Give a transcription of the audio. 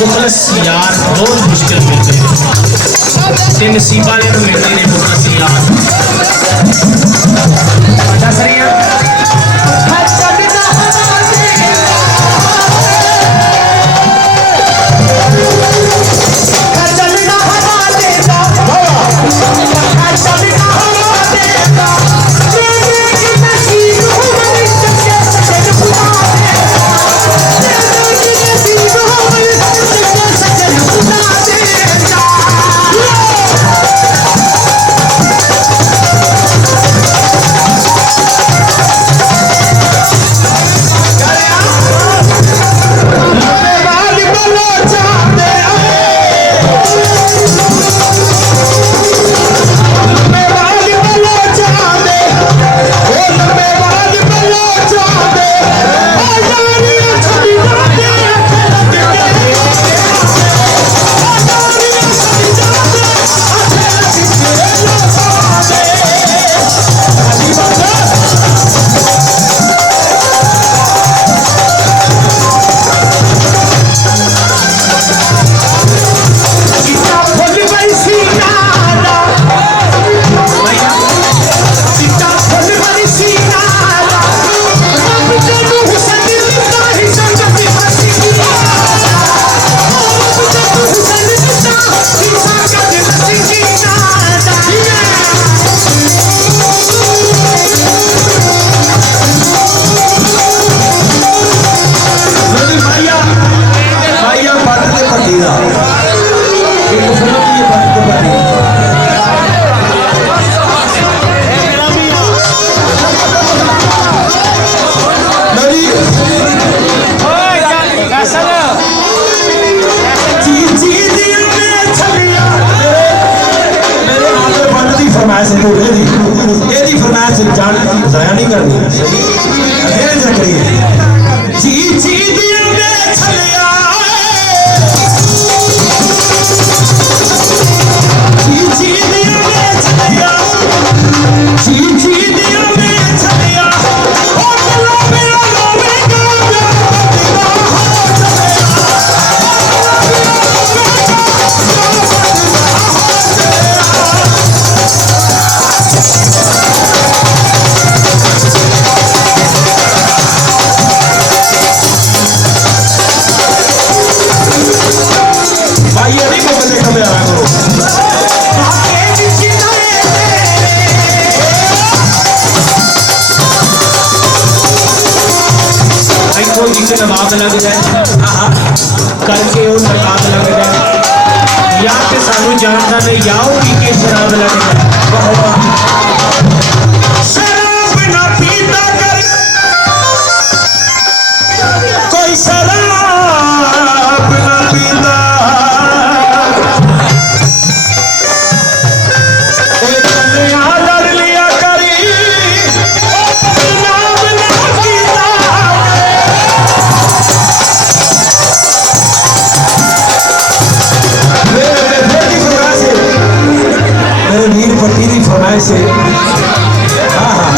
मुखलस यार बहुत मुश्किल मिलते हैं ते नसीब वाले को मिलते हैं मुखलस यार। दस रही है फरमाइश जान ज़ाया नहीं करनी जी जी दिल में छलिया जी जी दिल में छलिया जी जी दिल में छलिया ओ दिलो मेरा रोवेगा नवाब लग जाए करके वो नकाब लग जाए या कि सानू जानता नहीं या पी के शराब लग जाए शराब ना पीता कर कोई शराब ना पीता कोई कन्या लड़ लिया करी वीर फकीरी फरमाइश है। हाँ हाँ